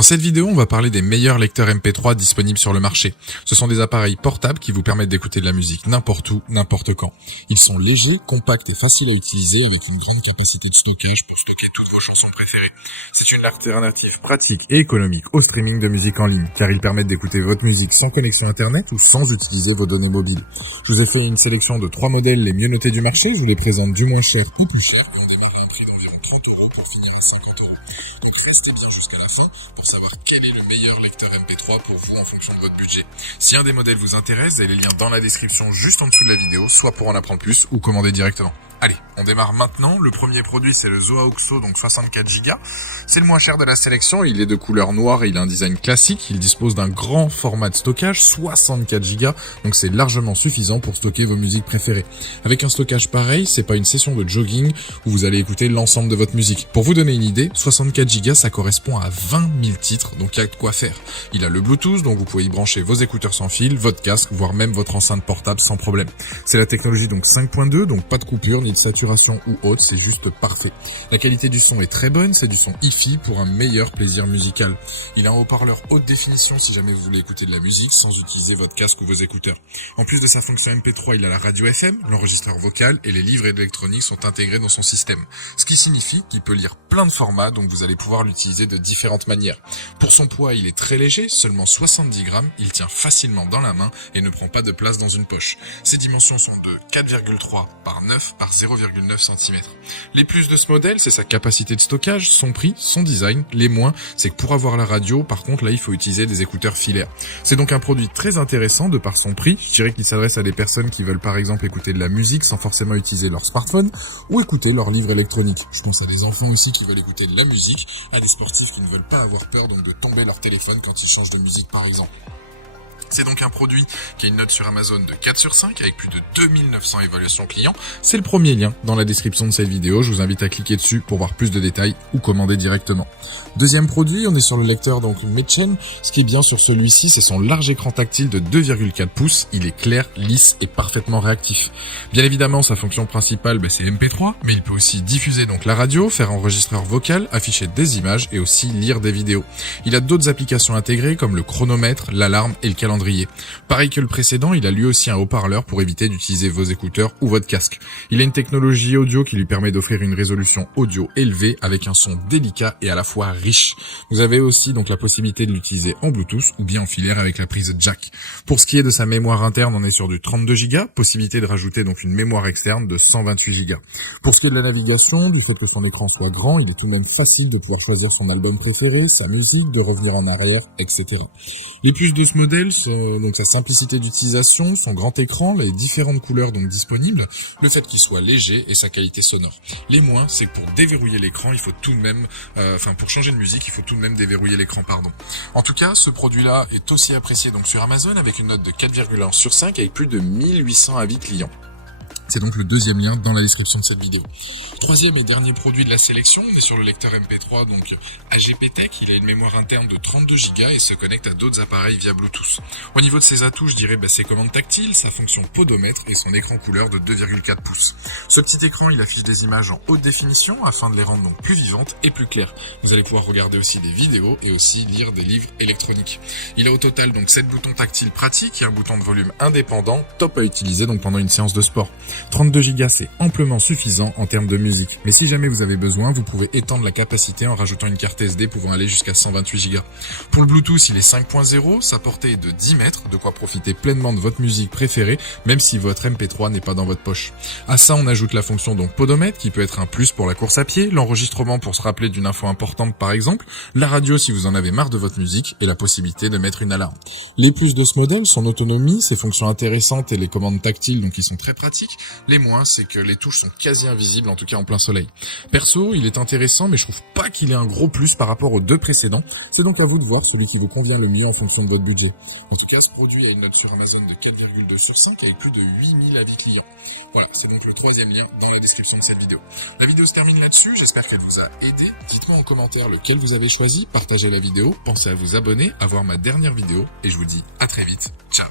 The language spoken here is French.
Dans cette vidéo, on va parler des meilleurs lecteurs MP3 disponibles sur le marché. Ce sont des appareils portables qui vous permettent d'écouter de la musique n'importe où, n'importe quand. Ils sont légers, compacts et faciles à utiliser avec une grande capacité de stockage pour stocker toutes vos chansons préférées. C'est une alternative pratique et économique au streaming de musique en ligne, car ils permettent d'écouter votre musique sans connexion internet ou sans utiliser vos données mobiles. Je vous ai fait une sélection de 3 modèles les mieux notés du marché, je vous les présente du moins cher au plus cher, on démarre à un prix d'environ 30 € pour finir à 50 €. Donc restez bien jusqu'à la fin pour savoir quel est le meilleur lecteur MP3 pour vous en fonction de votre budget. Si un des modèles vous intéresse, vous avez les liens dans la description juste en dessous de la vidéo, soit pour en apprendre plus ou commander directement. Allez, on démarre maintenant. Le premier produit, c'est le Zoa Oxo, donc 64 Go. C'est le moins cher de la sélection. Il est de couleur noire et il a un design classique. Il dispose d'un grand format de stockage, 64 Go. Donc c'est largement suffisant pour stocker vos musiques préférées. Avec un stockage pareil, c'est pas une session de jogging où vous allez écouter l'ensemble de votre musique. Pour vous donner une idée, 64 Go, ça correspond à 20 000 titres, donc il y a de quoi faire. Il a le Bluetooth, donc vous pouvez y brancher vos écouteurs sans fil, votre casque, voire même votre enceinte portable sans problème. C'est la technologie donc 5.2, donc pas de coupure ni de saturation ou autre, c'est juste parfait. La qualité du son est très bonne, c'est du son hi-fi pour un meilleur plaisir musical. Il a un haut-parleur haute définition si jamais vous voulez écouter de la musique sans utiliser votre casque ou vos écouteurs. En plus de sa fonction MP3, il a la radio FM, l'enregistreur vocal et les livres électroniques sont intégrés dans son système. Ce qui signifie qu'il peut lire plein de formats, donc vous allez pouvoir l'utiliser de différentes manières. Pour son poids, il est très léger, seulement 70 grammes, il tient facilement dans la main et ne prend pas de place dans une poche. Ses dimensions sont de 4,3 par 9 par 0,9 cm. Les plus de ce modèle, c'est sa capacité de stockage, son prix, son design. Les moins, c'est que pour avoir la radio, par contre, là, il faut utiliser des écouteurs filaires. C'est donc un produit très intéressant de par son prix. Je dirais qu'il s'adresse à des personnes qui veulent par exemple écouter de la musique sans forcément utiliser leur smartphone ou écouter leur livre électronique. Je pense à des enfants aussi qui veulent écouter de la musique, à des sportifs qui ne veulent pas avoir peur donc de tomber leur téléphone quand ils changent de musique par exemple. C'est donc un produit qui a une note sur Amazon de 4 sur 5 avec plus de 2900 évaluations clients. C'est le premier lien dans la description de cette vidéo. Je vous invite à cliquer dessus pour voir plus de détails ou commander directement. Deuxième produit, on est sur le lecteur donc Medchen. Ce qui est bien sur celui-ci, c'est son large écran tactile de 2,4 pouces. Il est clair, lisse et parfaitement réactif. Bien évidemment, sa fonction principale, c'est MP3, mais il peut aussi diffuser donc la radio, faire enregistreur vocal, afficher des images et aussi lire des vidéos. Il a d'autres applications intégrées comme le chronomètre, l'alarme et le calendrier. Pareil que le précédent, il a lui aussi un haut-parleur pour éviter d'utiliser vos écouteurs ou votre casque. Il a une technologie audio qui lui permet d'offrir une résolution audio élevée avec un son délicat et à la fois riche. Vous avez aussi donc la possibilité de l'utiliser en Bluetooth ou bien en filaire avec la prise jack. Pour ce qui est de sa mémoire interne, on est sur du 32 Go, possibilité de rajouter donc une mémoire externe de 128 Go. Pour ce qui est de la navigation, du fait que son écran soit grand, il est tout de même facile de pouvoir choisir son album préféré, sa musique, de revenir en arrière, etc. Les plus de ce modèle sont donc sa simplicité d'utilisation, son grand écran, les différentes couleurs donc disponibles, le fait qu'il soit léger et sa qualité sonore. Les moins, c'est que pour déverrouiller l'écran, il faut tout de même, pour changer de musique, il faut tout de même déverrouiller l'écran, pardon. En tout cas, ce produit-là est aussi apprécié donc sur Amazon avec une note de 4,1 sur 5 avec plus de 1800 avis clients. C'est donc le deuxième lien dans la description de cette vidéo. Troisième et dernier produit de la sélection, on est sur le lecteur MP3, donc AGP Tech. Il a une mémoire interne de 32 Go et se connecte à d'autres appareils via Bluetooth. Au niveau de ses atouts, je dirais ses commandes tactiles, sa fonction podomètre et son écran couleur de 2,4 pouces. Ce petit écran, il affiche des images en haute définition afin de les rendre donc plus vivantes et plus claires. Vous allez pouvoir regarder aussi des vidéos et aussi lire des livres électroniques. Il a au total donc 7 boutons tactiles pratiques et un bouton de volume indépendant, top à utiliser donc pendant une séance de sport. 32 Go, c'est amplement suffisant en termes de musique. Mais si jamais vous avez besoin, vous pouvez étendre la capacité en rajoutant une carte SD pouvant aller jusqu'à 128 Go. Pour le Bluetooth, il est 5.0, sa portée est de 10 mètres, de quoi profiter pleinement de votre musique préférée, même si votre MP3 n'est pas dans votre poche. À ça, on ajoute la fonction donc podomètre, qui peut être un plus pour la course à pied, l'enregistrement pour se rappeler d'une info importante par exemple, la radio si vous en avez marre de votre musique, et la possibilité de mettre une alarme. Les plus de ce modèle, son autonomie, ses fonctions intéressantes et les commandes tactiles donc qui sont très pratiques. Les moins, c'est que les touches sont quasi invisibles, en tout cas en plein soleil. Perso, il est intéressant, mais je trouve pas qu'il ait un gros plus par rapport aux deux précédents. C'est donc à vous de voir celui qui vous convient le mieux en fonction de votre budget. En tout cas, ce produit a une note sur Amazon de 4,2 sur 5 avec plus de 8000 avis clients. Voilà, c'est donc le troisième lien dans la description de cette vidéo. La vidéo se termine là-dessus, j'espère qu'elle vous a aidé. Dites-moi en commentaire lequel vous avez choisi, partagez la vidéo, pensez à vous abonner, à voir ma dernière vidéo, et je vous dis à très vite. Ciao!